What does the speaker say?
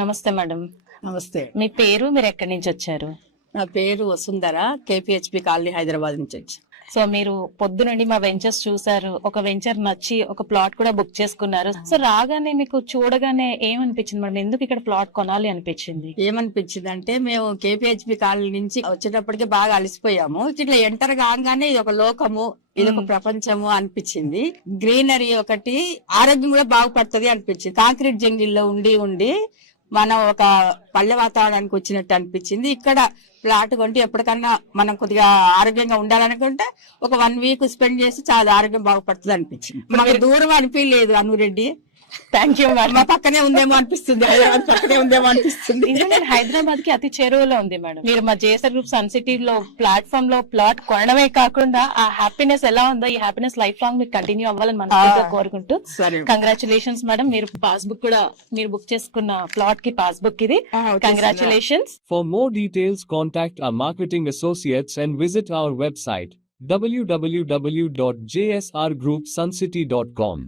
నమస్తే మేడం. నమస్తే. మీ పేరు, మీరు ఎక్కడి నుంచి వచ్చారు? నా పేరు వసుంధర. కేపీహెచ్పి కాలనీ, హైదరాబాద్ నుంచి వచ్చి. సో మీరు పొద్దునండి మా వెంచర్స్ చూసారు, ఒక వెంచర్ నచ్చి ఒక ప్లాట్ కూడా బుక్ చేసుకున్నారు. సో రాగానే మీకు చూడగానే ఏమనిపించింది మేడం? ఎందుకు ఇక్కడ ప్లాట్ కొనాలి అనిపించింది? ఏమనిపించింది అంటే, మేము కేపీహెచ్పి కాలనీ నుంచి వచ్చేటప్పటికి బాగా అలసిపోయాము. ఇట్లా ఎంటర్ కాగానే ఇది ఒక లోకము, ఇది ఒక ప్రపంచము అనిపించింది. గ్రీనరీ ఒకటి, ఆరోగ్యం కూడా బాగుపడుతుంది అనిపించింది. కాంక్రీట్ జంగిల్లో ఉండి ఉండి మనం ఒక పల్లె వాతావరణానికి వచ్చినట్టు అనిపించింది. ఇక్కడ ప్లాట్ కొంటే ఎప్పటికన్నా మనం కొద్దిగా ఆరోగ్యంగా ఉండాలనుకుంటే ఒక 1 వీక్ స్పెండ్ చేసి చాలా ఆరోగ్యం బాగుపడుతుంది అనిపించింది. మాకు దూరం అనిపించలేదు అనురెడ్డి. Thank you madam. మా పక్కనే ఉందేమో అనిపిస్తుంది, హైదరాబాద్ పక్కనే ఉందేమో అనిపిస్తుంది. హైదరాబాద్ కి అతి చేరువలో ఉంది మేడం. మీరు మా జేఎస్ఆర్ గ్రూప్ సన్ సిటీ లో ప్లాట్ఫామ్ లో ప్లాట్ కొనడమే కాకుండా ఆ హ్యాపీనెస్ ఎలా ఉందో ఈ హ్యాపీనెస్ లైఫ్ లాంగ్ మీకు కంటిన్యూ అవ్వాలని మనస్ఫూర్తిగా కోరుకుంటూ కంగ్రాచులేషన్స్ మేడం. మీరు పాస్బుక్ కూడా మీరు బుక్ చేసుకున్న ప్లాట్ కి పాస్బుక్ ఇది. Congratulations. For more details, contact our marketing associates and visit our website www.jsrgroupsuncity.com.